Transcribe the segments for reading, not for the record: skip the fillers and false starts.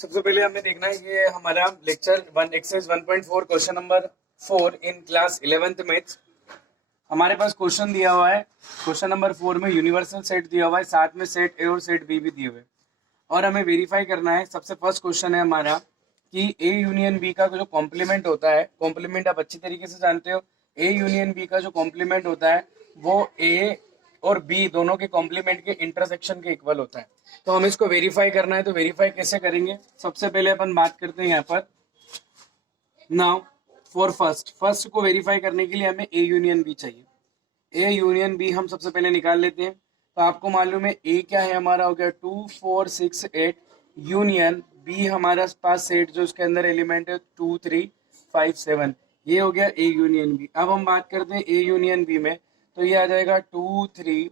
सबसे पहले हमें देखना है ये हमारा lecture 1 exercise 1.4 question number 4 in class 11th maths. हमारे पास क्वेश्चन दिया हुआ है क्वेश्चन नंबर 4 में यूनिवर्सल सेट दिया हुआ है, साथ में सेट ए और सेट बी भी दिए हुए और हमें वेरीफाई करना है। सबसे फर्स्ट क्वेश्चन है हमारा कि ए यूनियन बी का जो कॉम्प्लीमेंट होता है, कॉम्प्लीमेंट आप अच्छी तरीके से जानते हो, ए यूनियन बी का जो कॉम्प्लीमेंट होता है वो ए और बी दोनों के कॉम्प्लीमेंट के इंटरसेक्शन के इक्वल होता है। तो हमें इसको वेरीफाई करना है, तो वेरीफाई कैसे करेंगे? सबसे पहले अपन बात करते हैं यहाँ पर नाउ फॉर फर्स्ट को वेरीफाई करने के लिए हमें ए यूनियन बी चाहिए। ए यूनियन बी हम सबसे पहले निकाल लेते हैं। तो आपको मालूम है ए क्या है, हमारा हो गया 2 4 6 8 यूनियन बी हमारे पास सेट जो उसके अंदर एलिमेंट है 2 3 5 7, ये हो गया ए यूनियन बी। अब हम बात करते हैं ए यूनियन बी में, तो ये आ जाएगा 2 3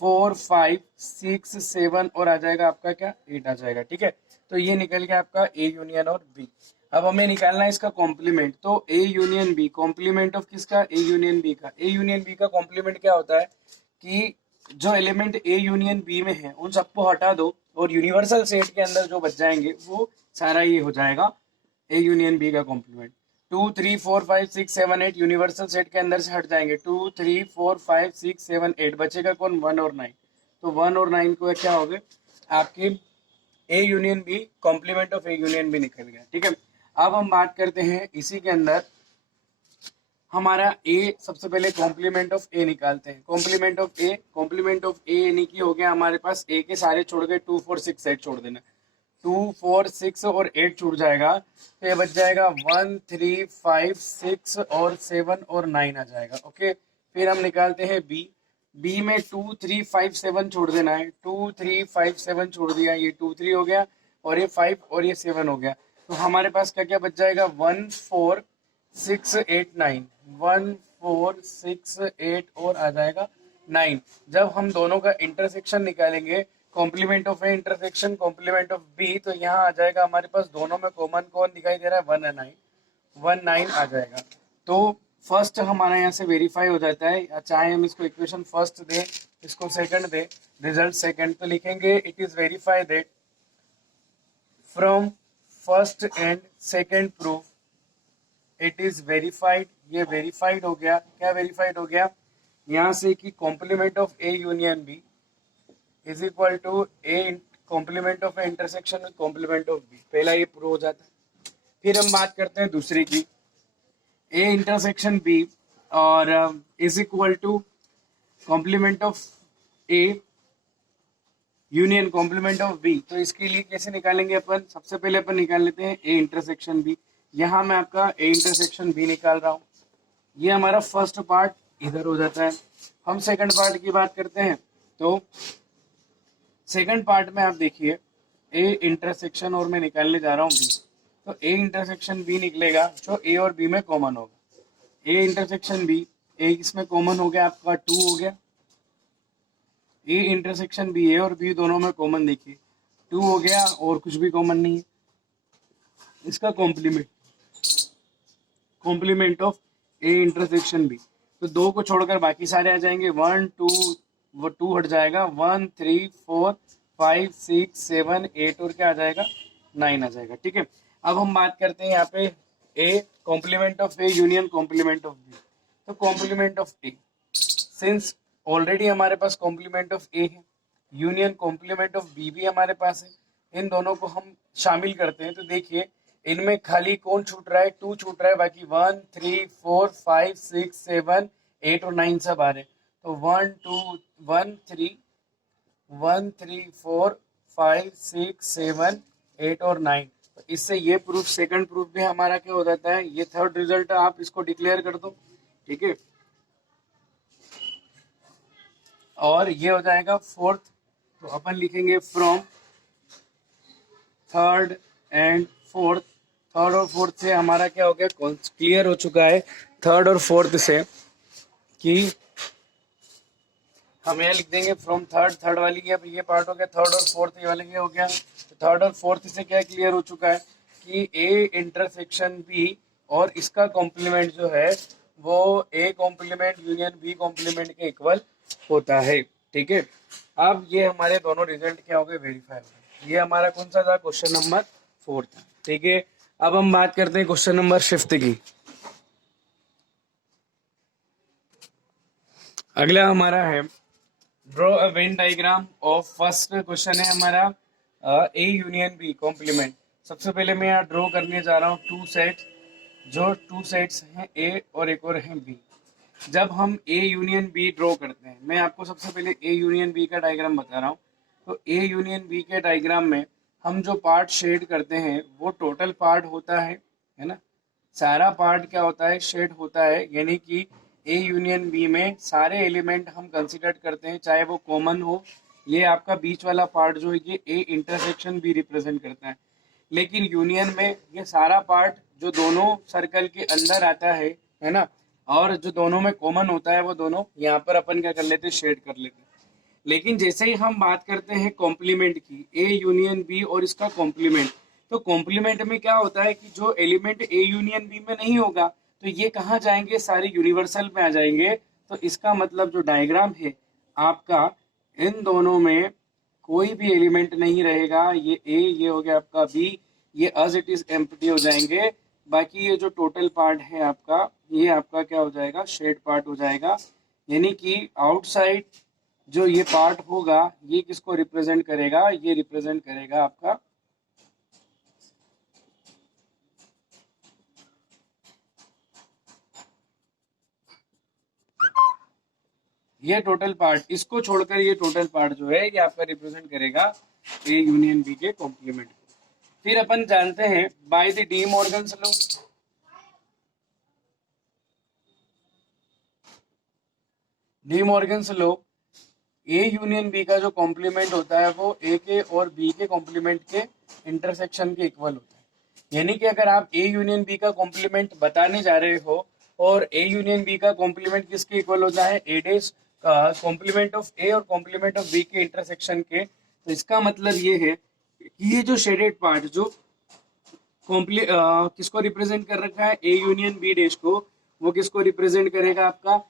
4 5 6 7 और आ जाएगा आपका क्या 8 आ जाएगा। ठीक है, तो ये निकल गया आपका ए यूनियन और बी। अब हमें निकालना है इसका कॉम्प्लीमेंट। तो A union B, complement of किसका? ए यूनियन बी का। ए यूनियन बी का कॉम्प्लीमेंट क्या होता है कि जो एलिमेंट ए यूनियन बी में है उन सबको हटा दो और यूनिवर्सल सेट के अंदर जो बच जाएंगे वो सारा ये हो जाएगा ए यूनियन बी का कॉम्प्लीमेंट। 2 3 4 5 6 7 8 यूनिवर्सल सेट के अंदर से हट जाएंगे। 2 3 4 5 6 7 8 बचेगा कौन? 1 और 9। तो 1 और 9 को क्या हो गए आपके A union B, complement of A union B निकल गया। ठीक है, अब हम बात करते हैं इसी के अंदर हमारा ए, सबसे पहले कॉम्प्लीमेंट ऑफ ए निकालते हैं। Complement of A, complement of A यानी कि हो गया हमारे पास ए के सारे छोड़ गए, 2 4 6 8 छोड़ देना, 2 4 6 और 8 छूट जाएगा, तो ये बच जाएगा 1 3 5 6 और 7 और 9 आ जाएगा। ओके, फिर हम निकालते हैं बी। बी में 2 3 5 7 छोड़ देना है, 2 3 5 7 छोड़ दिया, ये 2 3 हो गया और ये 5 और ये 7 हो गया। तो हमारे पास क्या क्या बच जाएगा? 1 4 6 8 9, 1 4 6 8 और आ जाएगा 9। जब हम दोनों का इंटरसेक्शन निकालेंगे, complement of A intersection complement of B, तो यहाँ आ जाएगा हमारे पास दोनों में कॉमन कौन दिखाई दे रहा है? 1 9, 1 9 आ जाएगा। तो फर्स्ट हमारा यहाँ से वेरीफाई हो जाता है, चाहे हम इसको इक्वेशन फर्स्ट दे, इसको सेकंड दे, रिजल्ट सेकंड, तो लिखेंगे it is verify that from first and second proof it is verified. ये वेरीफाइड हो गया। क्या वेरीफाइड हो गया यहाँ से कि complement of A union B is equal to A complement of A intersection with complement of B. पहला ये प्रूव हो जाता है। फिर हम बात करते हैं दूसरी की, ए इंटरसेक्शन बी और is equal to complement of A union complement of B. तो इसके लिए कैसे निकालेंगे अपन? सबसे पहले अपन निकाल लेते हैं ए इंटरसेक्शन बी। यहाँ मैं आपका ए इंटरसेक्शन बी निकाल रहा हूँ, ये हमारा फर्स्ट पार्ट इधर हो जाता है। हम सेकंड पार्ट की बात करते हैं, तो सेकंड पार्ट में आप देखिए ए इंटरसेक्शन और मैं निकालने जा रहा हूँ बी। तो ए इंटरसेक्शन बी निकलेगा जो ए और बी में कॉमन होगा। ए इंटरसेक्शन बी, ए इसमें कॉमन हो गया आपका 2 हो गया। ए इंटरसेक्शन बी, ए और बी दोनों में कॉमन देखिए 2 हो गया और कुछ भी कॉमन नहीं है। इसका complement, complement of A intersection B, तो 2 को छोड़कर बाकी सारे आ जाएंगे। 1 2 वो 2 हट जाएगा, 1 3 4 5 6 7 8 और क्या आ जाएगा? 9 आ जाएगा। ठीक है, अब हम बात करते हैं यहाँ पे A complement of A union complement of B. तो complement of A, since already हमारे पास कॉम्प्लीमेंट ऑफ ए है, यूनियन कॉम्प्लीमेंट ऑफ बी भी हमारे पास है, इन दोनों को हम शामिल करते हैं। तो देखिए इनमें खाली कौन छूट रहा है? 2 छूट रहा है, बाकी 1 3 4 5 6 7 8 और 9 सब आ रहे हैं। तो 1 2 1 3 1 3 4 5 6 7 8 और 9। तो इससे ये प्रूफ, सेकंड प्रूफ भी हमारा क्या हो जाता है? ये थर्ड रिजल्ट आप इसको डिक्लेयर कर दो। ठीक है, और ये हो जाएगा फोर्थ। तो अपन लिखेंगे from third and fourth. Third और फोर्थ से हमारा क्या हो गया? क्लियर हो चुका है थर्ड और फोर्थ से कि हम यहाँ लिख देंगे फ्रॉम थर्ड, थर्ड वाली ये पार्ट हो गया, थर्ड और फोर्थ ये वाले ये हो गया। तो थर्ड और फोर्थ से क्या क्लियर हो चुका है कि ए इंटरसेक्शन बी और इसका कॉम्प्लीमेंट जो है वो A complement union B complement के इक्वल होता है। ठीक है, अब ये हमारे दोनों रिजल्ट क्या हो गए? वेरीफाई हो गए। ये हमारा कौन सा था? Question number fourth. ठीक है, अब हम बात करते हैं क्वेश्चन नंबर 5 की। अगला हमारा है draw a Venn diagram of, first question है हमारा ए यूनियन बी कॉम्प्लीमेंट। सबसे पहले मैं यहाँ ड्रॉ करने जा रहा हूँ टू सेट, जो टू सेट्स हैं ए और एक और है बी। जब हम ए यूनियन बी ड्रॉ करते हैं, मैं आपको सबसे पहले ए यूनियन बी का डायग्राम बता रहा हूँ। तो ए यूनियन बी के डायग्राम में हम जो पार्ट शेड करते हैं वो टोटल पार्ट होता है ना। सारा पार्ट क्या होता है, शेड होता है, यानी कि ए यूनियन बी में सारे एलिमेंट हम कंसिडर करते हैं, चाहे वो कॉमन हो। ये आपका बीच वाला पार्ट जो है ये ए इंटरसेक्शन बी रिप्रेजेंट करता है। लेकिन यूनियन में ये सारा पार्ट जो दोनों सर्कल के अंदर आता है ना, और जो दोनों में कॉमन होता है वो दोनों यहाँ पर अपन क्या कर लेते हैं, शेड कर लेते हैं। लेकिन जैसे ही हम बात करते हैं कॉम्प्लीमेंट की, ए यूनियन बी और इसका कॉम्प्लीमेंट, तो कॉम्प्लीमेंट में क्या होता है कि जो एलिमेंट ए यूनियन बी में नहीं होगा तो ये कहाँ जाएंगे, सारे यूनिवर्सल में आ जाएंगे। तो इसका मतलब जो डायग्राम है आपका, इन दोनों में कोई भी एलिमेंट नहीं रहेगा। ये ए, ये हो गया आपका बी, ये एज इट इज एम्प्टी हो जाएंगे। बाकी ये जो टोटल पार्ट है आपका, ये आपका क्या हो जाएगा, शेड पार्ट हो जाएगा। यानी कि आउटसाइड जो ये पार्ट होगा ये किसको रिप्रेजेंट करेगा, ये रिप्रेजेंट करेगा आपका ये टोटल पार्ट, इसको छोड़कर ये टोटल पार्ट जो है ये आपका रिप्रेजेंट करेगा ए यूनियन बी के कॉम्प्लीमेंट को। फिर अपन जानते हैं by the De Morgan's law, De Morgan's law A union B का जो कॉम्प्लीमेंट होता है वो ए के और बी के कॉम्प्लीमेंट के इंटरसेक्शन के इक्वल होता है। यानी कि अगर आप ए यूनियन बी का कॉम्प्लीमेंट बताने जा रहे हो और ए यूनियन बी का कॉम्प्लीमेंट किसके इक्वल होता है, ए डेश कॉम्प्लीमेंट ऑफ ए और कॉम्प्लीमेंट ऑफ बी के इंटरसेक्शन के, तो इसका मतलब ये है कि ये जो शेडेड पार्ट जो किसको रिप्रेजेंट कर रखा है, ए यूनियन बी डेश को, वो किसको रिप्रेजेंट करेगा, आपका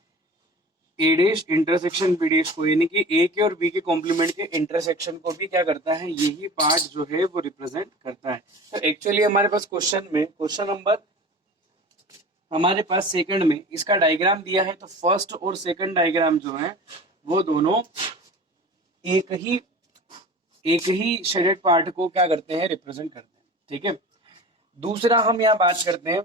ए डेश इंटरसेक्शन बी डेश को। यानी कि ए के और बी के कॉम्प्लीमेंट के इंटरसेक्शन को भी क्या करता है, यही पार्ट जो है वो रिप्रेजेंट करता है। तो एक्चुअली हमारे पास क्वेश्चन में, क्वेश्चन नंबर हमारे पास सेकंड में इसका डायग्राम दिया है। तो फर्स्ट और सेकंड डायग्राम जो है वो दोनों एक ही शेडेड पार्ट को क्या करते हैं, रिप्रेजेंट करते हैं। ठीक है, दूसरा हम यहाँ बात करते हैं,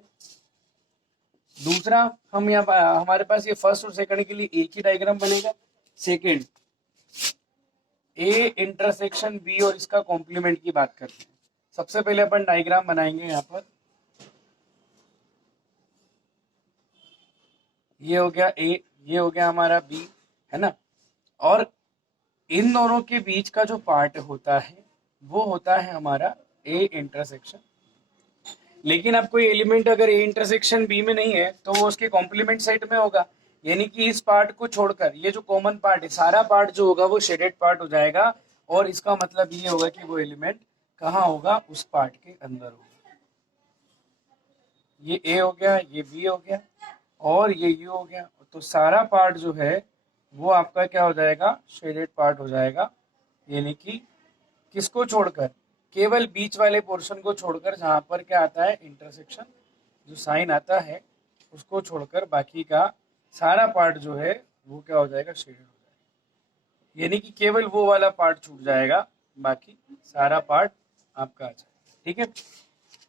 दूसरा हम यहाँ हमारे पास ये फर्स्ट और सेकंड के लिए एक ही डायग्राम बनेगा। सेकंड ए इंटरसेक्शन बी और इसका कॉम्प्लीमेंट की बात करते हैं। सबसे पहले अपन डायग्राम बनाएंगे यहाँ पर, ये हो गया ए, ये हो गया हमारा बी, है ना। और इन दोनों के बीच का जो पार्ट होता है वो होता है हमारा ए इंटरसेक्शन। लेकिन अब कोई एलिमेंट अगर ए इंटरसेक्शन बी में नहीं है तो वो उसके कॉम्प्लीमेंट साइड में होगा। यानी कि इस पार्ट को छोड़कर ये जो कॉमन पार्ट है, सारा पार्ट जो होगा वो शेडेड पार्ट हो जाएगा। और इसका मतलब ये होगा कि वो एलिमेंट कहाँ होगा, उस पार्ट के अंदर होगा। ये ए हो गया, ये बी हो गया और ये यू हो गया। तो सारा पार्ट जो है वो आपका क्या हो जाएगा, शेडेड पार्ट हो जाएगा। यानी कि किसको छोड़कर, केवल बीच वाले पोर्शन को छोड़कर, जहां पर क्या आता है, इंटरसेक्शन जो साइन आता है उसको छोड़कर बाकी का सारा पार्ट जो है वो क्या हो जाएगा, शेडेड हो जाएगा। यानी कि केवल वो वाला पार्ट छूट जाएगा, बाकी सारा पार्ट आपका आ जाएगा। ठीक है,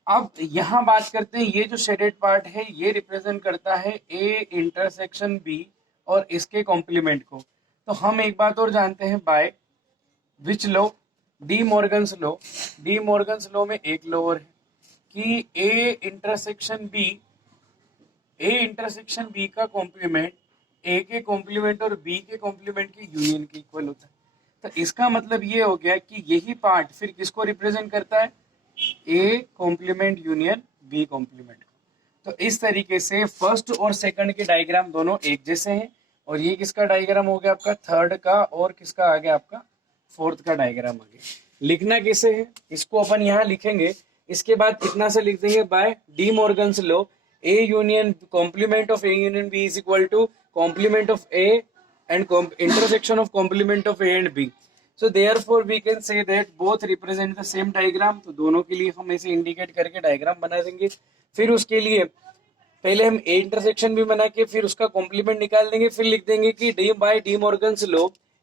अब यहाँ बात करते हैं, ये जो शेडेड पार्ट है ये रिप्रेजेंट करता है ए इंटरसेक्शन बी और इसके कॉम्प्लीमेंट को। तो हम एक बात और जानते हैं, by which law, De Morgan's law. De Morgan's law में एक लॉ और है कि ए इंटरसेक्शन बी का कॉम्प्लीमेंट ए के कॉम्प्लीमेंट और बी के कॉम्प्लीमेंट की यूनियन के इक्वल होता है। तो इसका मतलब ये हो गया कि यही पार्ट फिर किसको रिप्रेजेंट करता है, A complement union B complement. तो इस तरीके से फर्स्ट और सेकंड के डायग्राम दोनों एक जैसे हैं। और ये किसका डायग्राम हो गया, आपका थर्ड का, और किसका आ गया, आपका फोर्थ का डायग्राम आ गया। लिखना कैसे है, इसको अपन यहाँ लिखेंगे, इसके बाद इतना से लिख देंगे, by De Morgan's law A union complement of A union B is equal to complement of A and intersection of complement of A and B. So therefore we can say that both represent the same diagram. तो दोनों के लिए हम इसे indicate करके diagram बना देंगे। फिर उसके लिए पहले हम ए इंटरसेक्शन भी बना के फिर उसका कॉम्प्लीमेंट निकाल देंगे, फिर लिख देंगे कि D by De Morgan's law